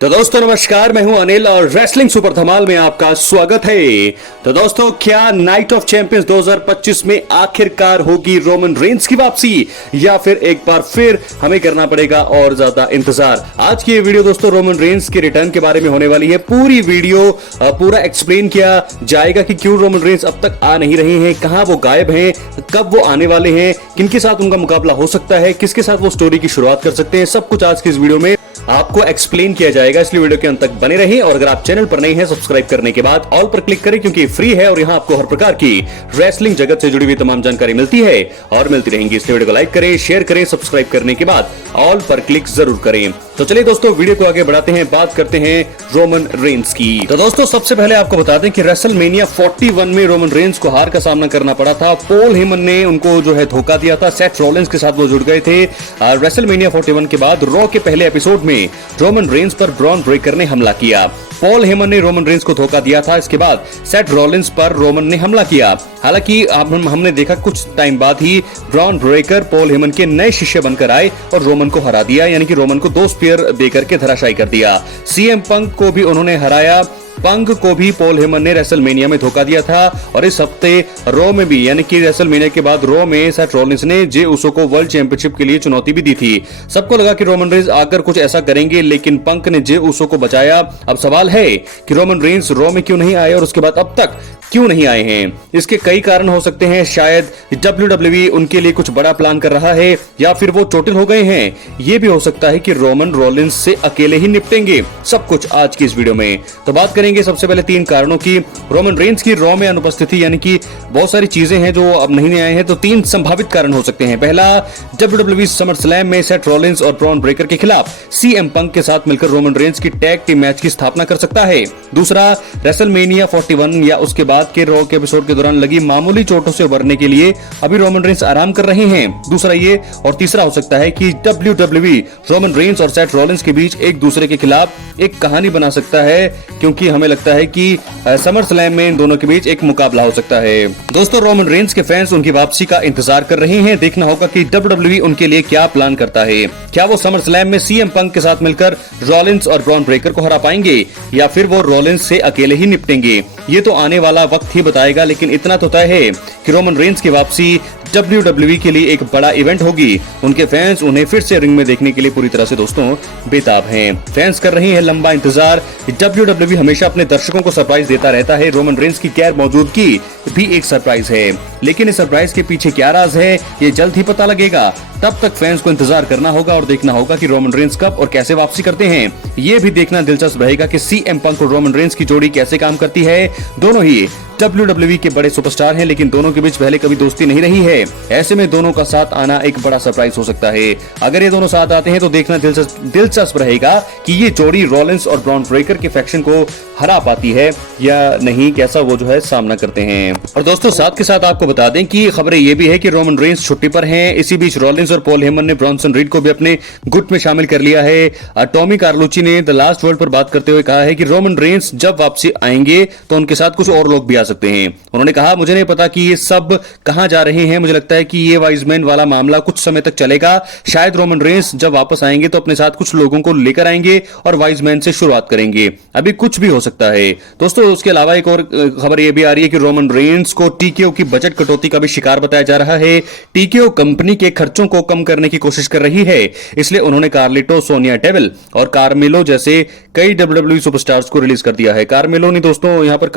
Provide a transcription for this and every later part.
तो दोस्तों नमस्कार, मैं हूं अनिल और रेसलिंग सुपर धमाल में आपका स्वागत है। तो दोस्तों, क्या नाइट ऑफ चैंपियंस 2025 में आखिरकार होगी रोमन रेंस की वापसी या फिर एक बार फिर हमें करना पड़ेगा और ज्यादा इंतजार। आज की ये वीडियो दोस्तों रोमन रेंस के रिटर्न के बारे में होने वाली है। पूरी वीडियो पूरा एक्सप्लेन किया जाएगा कि क्यों रोमन रेंस अब तक आ नहीं रहे हैं, कहां वो गायब हैं, कब वो आने वाले हैं, किनके साथ उनका मुकाबला हो सकता है, किसके साथ वो स्टोरी की शुरुआत कर सकते हैं। सब कुछ आज की इस वीडियो में आपको एक्सप्लेन किया जाएगा, इसलिए वीडियो के अंत तक बने रहिए। और अगर आप चैनल पर नए हैं, सब्सक्राइब करने के बाद ऑल पर क्लिक करें क्योंकि फ्री है और यहां आपको हर प्रकार की रेसलिंग जगत से जुड़ी हुई तमाम जानकारी मिलती है और मिलती रहेंगी। इसलिए वीडियो को लाइक करें, शेयर करें, सब्सक्राइब करने के बाद ऑल पर क्लिक जरूर करें। तो चलिए दोस्तों, वीडियो को आगे बढ़ाते हैं, बात करते हैं रोमन रेंस की। तो दोस्तों, सबसे पहले आपको बता दें कि रेसलमेनिया 41 में रोमन रेंस को हार का सामना करना पड़ा था। पॉल हेमन ने उनको जो है धोखा दिया था। सेथ रॉलिंस के साथ वो जुड़ गए थे। रेसलमेनिया 41 के बाद रॉ के पहले एपिसोड में रोमन रेंस पर ब्रॉन ब्रेकर ने हमला किया। पॉल हेमन ने रोमन रेंस को धोखा दिया था। इसके बाद सेथ रॉलिंस पर रोमन ने हमला किया। हालांकि हमने देखा कुछ टाइम बाद ही ब्रॉन ब्रेकर पॉल हेमन के नए शिष्य बनकर आए और रोमन को हरा दिया, यानी कि रोमन को 2 स्पीयर देकर के धराशायी कर दिया। सीएम पंक को भी उन्होंने हराया। पंक को भी पॉल हेमन ने रेसलमेनिया में धोखा दिया था। और इस हफ्ते रॉ में भी, यानी कि रेसलमेनिया के बाद रॉ में सेथ रॉलिंस ने जे उसो को वर्ल्ड चैंपियनशिप के लिए चुनौती भी दी थी। सबको लगा कि रोमन रेंस आकर कुछ ऐसा करेंगे, लेकिन पंक ने जे उसो को बचाया। अब सवाल है कि रोमन रेंस रॉ में क्यों नहीं आए और उसके बाद अब तक क्यों नहीं आए हैं। इसके कई कारण हो सकते हैं। शायद WWE उनके लिए कुछ बड़ा प्लान कर रहा है या फिर वो चोटिल हो गए हैं। यह भी हो सकता है कि रोमन रॉलिंस से अकेले ही निपटेंगे। सब कुछ आज की इस वीडियो में तो बात करेंगे। सबसे पहले 3 कारणों की रोमन रेंस की रॉ में अनुपस्थिति, यानी कि बहुत सारी चीजें हैं जो अब नहीं आए हैं। तो 3 संभावित कारण हो सकते हैं। पहला, WWE समर स्लैम में सेथ रॉलिंस और ब्रॉन ब्रेकर के खिलाफ सीएम पंक के साथ मिलकर रोमन रेंस की टैग टीम मैच की स्थापना कर सकता है। दूसरा, रेसलमेनिया 41 या उसके बाद के रॉ के एपिसोड के दौरान लगी मामूली चोटों से उबरने के लिए अभी रोमन रेंस आराम कर रहे हैं। दूसरा ये, और तीसरा हो सकता है कि WWE रोमन रेंस और सेथ रॉलिंस के बीच एक दूसरे के खिलाफ एक कहानी बना सकता है, क्योंकि हमें लगता है कि समर स्लैम में इन दोनों के बीच एक मुकाबला हो सकता है। दोस्तों, रोमन रेंस के फैंस उनकी वापसी का इंतजार कर रहे हैं। देखना होगा कि WWE उनके लिए क्या प्लान करता है। क्या वो समर स्लैम में सीएम पंक के साथ मिलकर रॉलिंस और ब्रॉन ब्रेकर को हरा पाएंगे या फिर वो रॉलिंस से अकेले ही निपटेंगे। ये तो आने वाला वक्त ही बताएगा, लेकिन इतना तो तय है कि रोमन रेंस की वापसी WWE के लिए एक बड़ा इवेंट होगी। उनके फैंस उन्हें फिर से रिंग में देखने के लिए पूरी तरह से दोस्तों बेताब हैं। फैंस कर रहे हैं लंबा इंतजार। WWE हमेशा अपने दर्शकों को सरप्राइज देता रहता है। रोमन रेंस की गैर मौजूदगी भी एक सरप्राइज है, लेकिन इस सरप्राइज के पीछे क्या राज है ये जल्द ही पता लगेगा। तब तक फैंस को इंतजार करना होगा और देखना होगा कि रोमन रेंस कब और कैसे वापसी करते हैं। ये भी देखना दिलचस्प रहेगा कि सीएम पंक और रोमन रेंस की जोड़ी कैसे काम करती है। दोनों ही WWE के बड़े सुपरस्टार हैं, लेकिन दोनों के बीच पहले कभी दोस्ती नहीं रही है। ऐसे में दोनों का साथ आना एक बड़ा सरप्राइज हो सकता है। अगर ये दोनों साथ आते हैं तो देखना दिलचस्प रहेगा कि ये जोड़ी रॉलिंस और ब्रॉन ब्रेकर के फैक्शन को हरा पाती है या नहीं, कैसा वो जो है सामना करते हैं। और दोस्तों, साथ के साथ आपको बता दें कि खबरें ये भी है कि रोमन रेंस छुट्टी पर हैं। इसी बीच रॉलिंस और पॉल हेमन ने ब्रॉन्सन रीड को भी अपने गुट में शामिल कर लिया है। टॉमी कार्लुची ने द लास्ट वर्ल्ड पर बात करते हुए कहा है कि रोमन रेंस जब वापसी आएंगे तो उनके साथ कुछ और लोग भी आ सकते हैं। उन्होंने कहा, मुझे नहीं पता कि ये सब कहां जा रहे हैं। मुझे लगता है कि ये वाइजमैन वाला मामला कुछ समय तक चलेगा। शायद रोमन रेंस जब वापस आएंगे तो अपने साथ कुछ लोगों को लेकर आएंगे और वाइजमैन से शुरुआत करेंगे। अभी कुछ भी हो सकता है। दोस्तों, उसके अलावा एक और खबर यह भी आ रही है कि रोमन रेंस को टीकेओ की बजट कटौती का भी शिकार बताया जा रहा है। टीकेओ कंपनी के खर्चों को कम करने की कोशिश कर रही है, इसलिए उन्होंने कार्लिटो, सोनिया डेविल और कार्मेलो जैसे कई WWE सुपरस्टार्स को रिलीज कर दिया है। कार्मेलो नहीं दोस्तों, यहां पर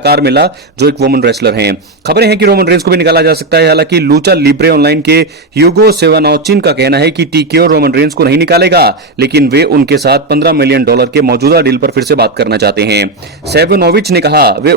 कार्मेला जो एक वुमन रेसलर हैं। खबरें हैं कि रोमन रेंस को भी निकाला जा सकता है। हालांकि लूचा लिब्रे ऑनलाइन के यूगो सेवानोचिन का कहना है कि टीकेओ रोमन रेंस को नहीं निकालेगा, लेकिन वे उनके साथ $15 मिलियन के मौजूदा डील पर फिर से बात करना चाहते हैं। सेवानोविच ने कहा वे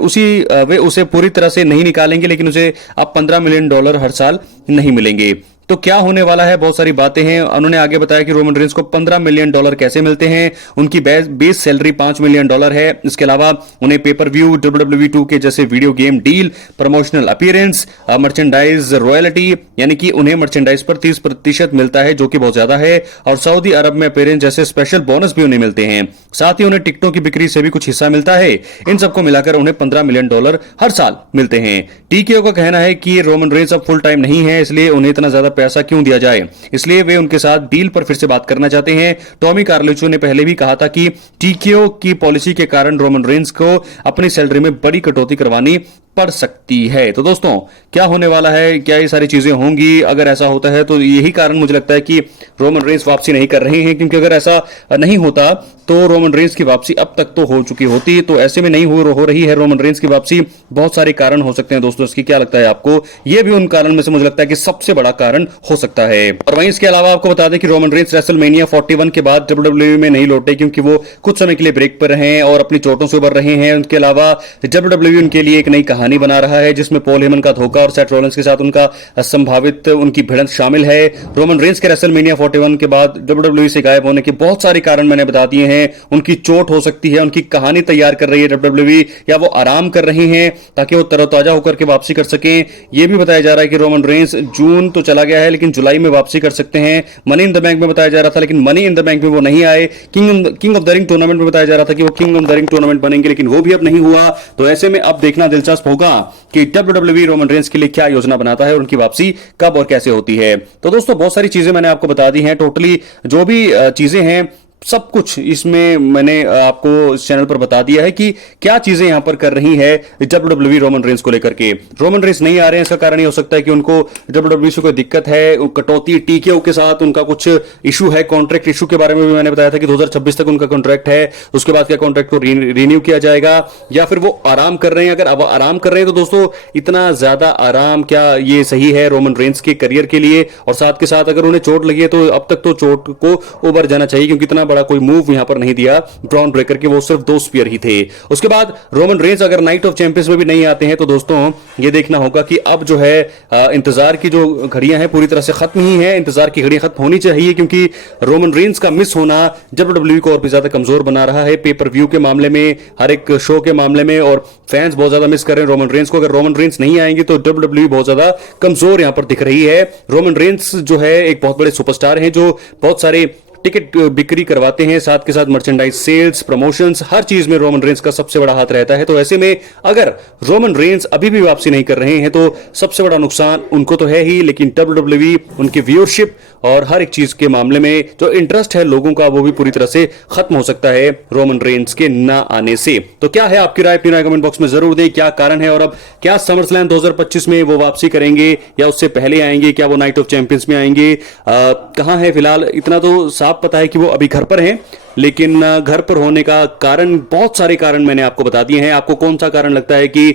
उसे पूरी तरह से नहीं निकालेंगे, लेकिन उसे अब $15 मिलियन हर साल नहीं मिलेंगे। तो क्या होने वाला है, बहुत सारी बातें हैं। उन्होंने आगे बताया कि रोमन रेंस को $15 मिलियन कैसे मिलते हैं। उनकी बेस सैलरी $5 मिलियन है। इसके अलावा उन्हें पेपर व्यू, WWE 2 के जैसे video game deal, promotional appearance, merchandise royalty, यानी कि उन्हें मर्चेंडाइज पर 30% मिलता है, जो कि बहुत ज्यादा है। और सऊदी अरब में अपीयरेंस जैसे स्पेशल बोनस भी उन्हें मिलते हैं। साथ ही उन्हें टिकटों की बिक्री से भी कुछ हिस्सा मिलता है। इन सबको मिलाकर उन्हें $15 मिलियन हर साल मिलते हैं। टीकेओ का कहना है कि रोमन रेंस अब फुल टाइम नहीं है, इसलिए उन्हें इतना ज्यादा पैसा क्यों दिया जाए, इसलिए वे उनके साथ डील पर फिर से बात करना चाहते हैं। टॉमी कार्लुचो ने पहले भी कहा था कि टीकेओ की पॉलिसी के कारण रोमन रेंस को अपनी सैलरी में बड़ी कटौती करवानी पड़ सकती है। तो दोस्तों क्या होने वाला है, क्या ये सारी चीजें होंगी? अगर ऐसा होता है तो यही कारण मुझे लगता है कि रोमन रेंस वापसी नहीं कर रहे हैं, क्योंकि अगर ऐसा नहीं होता तो रोमन रेंस की वापसी अब तक तो हो चुकी होती। तो ऐसे में नहीं हो रही है रोमन रेंस की वापसी। बहुत सारे कारण हो सकते हैं दोस्तों इसकी, क्या लगता है आपको? ये भी उन कारण में से मुझे लगता है कि सबसे बड़ा कारण हो सकता है। और वहीं इसके अलावा आपको बता दें कि रोमन रेंस रेसलमेनिया 41 के बाद डब्ल्यूडब्ल्यूई में नहीं लौटे, क्योंकि वो कुछ समय के लिए ब्रेक पर रहे और अपनी चोटों से उबर रहे हैं। उनके अलावा डब्ल्यूडब्ल्यूई उनके लिए एक नई कहानी बना रहा है, जिसमें पॉल हेमन का धोखा और सेथ रॉलिंस के साथ उनका संभावित उनकी भिड़ंत शामिल है। रोमन रेंस के रेसलमेनिया 41 के बाद डब्ल्यूडब्ल्यूई से गायब होने के बहुत सारे कारण मैंने बता दिए हैं। उनकी चोट हो सकती है, उनकी कहानी तैयार कर रही है डब्ल्यूडब्ल्यूई, या वो आराम कर रहे हैं ताकि वो तरोताजा होकर के वापसी कर सकें। यह भी बताया जा रहा है कि रोमन रेंस जून तो चला गया है लेकिन जुलाई में वापसी कर सकते हैं। मनी इन द बैंक में बताया जा रहा था, लेकिन मनी इन द बैंक में वो नहीं आए। King of the ring tournament में बताया जा रहा था कि वो king of the ring tournament बनेंगे, लेकिन वो भी अब नहीं हुआ। तो ऐसे में अब देखना दिलचस्प होगा कि डब्ल्यूडब्ल्यूई रोमन रेंस के लिए क्या योजना बनाता है और उनकी वापसी कब और कैसे होती है। तो दोस्तों बहुत सारी चीजें मैंने आपको बता दी हैं। टोटली जो भी चीजें हैं सब कुछ इसमें मैंने आपको इस चैनल पर बता दिया है कि क्या चीजें यहां पर कर रही है डब्ल्यूडब्ल्यूई रोमन रेंस को लेकर के। रोमन रेंस नहीं आ रहे हैं, इसका कारण ये हो सकता है कि उनको डब्ल्यूडब्ल्यूई से कोई दिक्कत है, कटौती टीकेओ के साथ उनका कुछ इशू है। कॉन्ट्रैक्ट इशू के बारे में भी मैंने बताया था कि 2026 तक उनका कॉन्ट्रैक्ट है, उसके बाद क्या कॉन्ट्रैक्ट को रिन्यू किया जाएगा, या फिर वो आराम कर रहे हैं। अगर अब आराम कर रहे हैं तो दोस्तों इतना ज्यादा आराम क्या ये सही है रोमन रेंस के करियर के लिए? और साथ के साथ अगर उन्हें चोट लगी है तो अब तक तो चोट को उबर जाना चाहिए, क्योंकि इतना बड़ा कोई मूव यहां पर नहीं दिया ब्रॉन ब्रेकर के, वो सिर्फ 2 स्पीयर ही थे। उसके बाद रोमन रेंस अगर नाइट ऑफ चैंपियंस में भी नहीं आते हैं तो दोस्तों ये देखना होगा कि अब जो है इंतजार की जो घड़ियां हैं पूरी तरह से खत्म ही है। इंतजार की घड़ियां खत्म होनी चाहिए, क्योंकि रोमन रेंस का मिस होना डब्ल्यूडब्ल्यूई को और भी ज्यादा कमजोर बना रहा है पेपर व्यू के मामले में, हर एक शो के मामले में, और फैंस बहुत ज्यादा मिस कर रहे हैं रोमन रेंस को। अगर रोमन रेंस नहीं आएंगे तो डब्ल्यूडब्ल्यूई बहुत ज्यादा कमजोर यहां पर दिख रही है। रोमन रेंस जो है एक बहुत बड़े सुपरस्टार हैं जो बहुत सारे टिकट बिक्री करवाते हैं, साथ के साथ मर्चेंडाइज सेल्स, प्रमोशंस, हर चीज में रोमन रेंस का सबसे बड़ा हाथ रहता है। तो ऐसे में अगर रोमन रेंस अभी भी वापसी नहीं कर रहे हैं तो सबसे बड़ा नुकसान उनको तो है ही, लेकिन डब्ल्यूडब्ल्यूई उनकी व्यूअरशिप और हर एक चीज के मामले में जो इंटरेस्ट है लोगों का वो भी पूरी तरह से खत्म हो सकता है रोमन रेंस के ना आने से। तो क्या है आपकी राय? अपनी राय कमेंट बॉक्स में जरूर दें। क्या कारण है, और अब क्या समरस्लैम 2025 में वो वापसी करेंगे या उससे पहले आएंगे? क्या वो नाइट ऑफ चैंपियंस में आएंगे? कहां है फिलहाल? इतना तो साफ पता है कि वो अभी घर पर हैं, लेकिन घर पर होने का कारण, बहुत सारे कारण मैंने आपको बता दिए हैं। आपको कौन सा कारण लगता है कि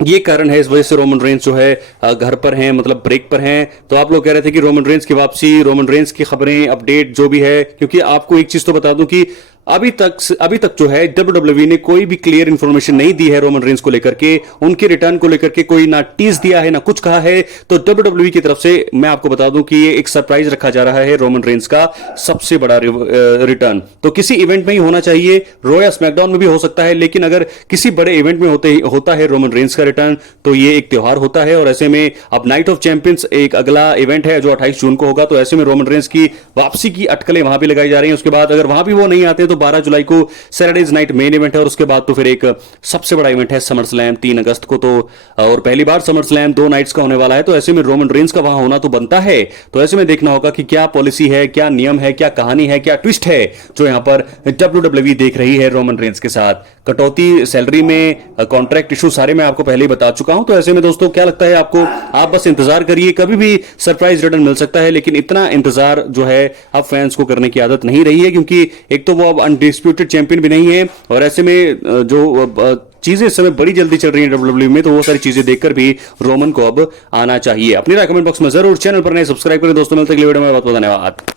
ये कारण है इस वजह से रोमन रेंस जो है घर पर हैं, मतलब ब्रेक पर हैं? तो आप लोग कह रहे थे कि रोमन रेंस की वापसी, रोमन रेंस की खबरें, अपडेट जो भी है, क्योंकि आपको एक चीज तो बता दूं कि अभी तक जो है डब्ल्यूडब्ल्यूई ने कोई भी क्लियर इंफॉर्मेशन नहीं दी है रोमन रेंस को लेकर के, उनके रिटर्न को लेकर के कोई ना टीज दिया है ना कुछ कहा है। तो डब्ल्यूडब्ल्यूई की तरफ से मैं आपको बता दूं कि ये एक सरप्राइज रखा जा रहा है रोमन रेंस का सबसे बड़ा रिटर्न। तो किसी इवेंट में ही होना चाहिए, रॉ या स्मैकडाउन में भी हो सकता है, लेकिन अगर किसी बड़े इवेंट में होता है रोमन रेंस का रिटर्न तो ये एक त्योहार होता है। और ऐसे में अब नाइट ऑफ चैंपियंस एक अगला इवेंट है जो 28 जून को होगा, तो ऐसे में रोमन रेंस की वापसी की अटकलें वहां भी लगाई जा रही हैं। उसके बाद अगर वहां भी वो नहीं आते तो 12 जुलाई को सैटरडेज नाइट मेन इवेंट है, और उसके बाद तो फिर एक सबसे बड़ा इवेंट है समर स्लैम 3 अगस्त को। तो और पहली बार समर स्लैम 2 नाइट्स का होने वाला है, तो ऐसे में रोमन रेंस का वहां होना तो बनता है। तो ऐसे में देखना होगा कि क्या पॉलिसी है, क्या नियम है, क्या कहानी है, क्या ट्विस्ट है जो यहां पर डब्ल्यूडब्ल्यूई देख रही है रोमन रेंस के साथ। कटौती, सैलरी में, कॉन्ट्रैक्ट इशू सारे मैं आपको पहले ही बता चुका हूं। तो ऐसे में दोस्तों क्या लगता है आपको? आप बस इंतजार करिए, कभी भी सरप्राइज रिटर्न मिल सकता है, लेकिन इतना इंतजार जो है अब फैंस को करने की आदत नहीं रही है, क्योंकि एक तो वो अब अनडिस्प्यूटेड चैंपियन भी नहीं है, और ऐसे में जो चीजें इस समय बड़ी जल्दी चल रही है डब्ल्यूडब्ल्यूई में, तो वो सारी चीजें देखकर भी रोमन को अब आना चाहिए। अपनी राय कमेंट बॉक्स में जरूर, चैनल पर नए सब्सक्राइब करें दोस्तों। मिलते हैं अगले वीडियो में, बहुत बहुत धन्यवाद।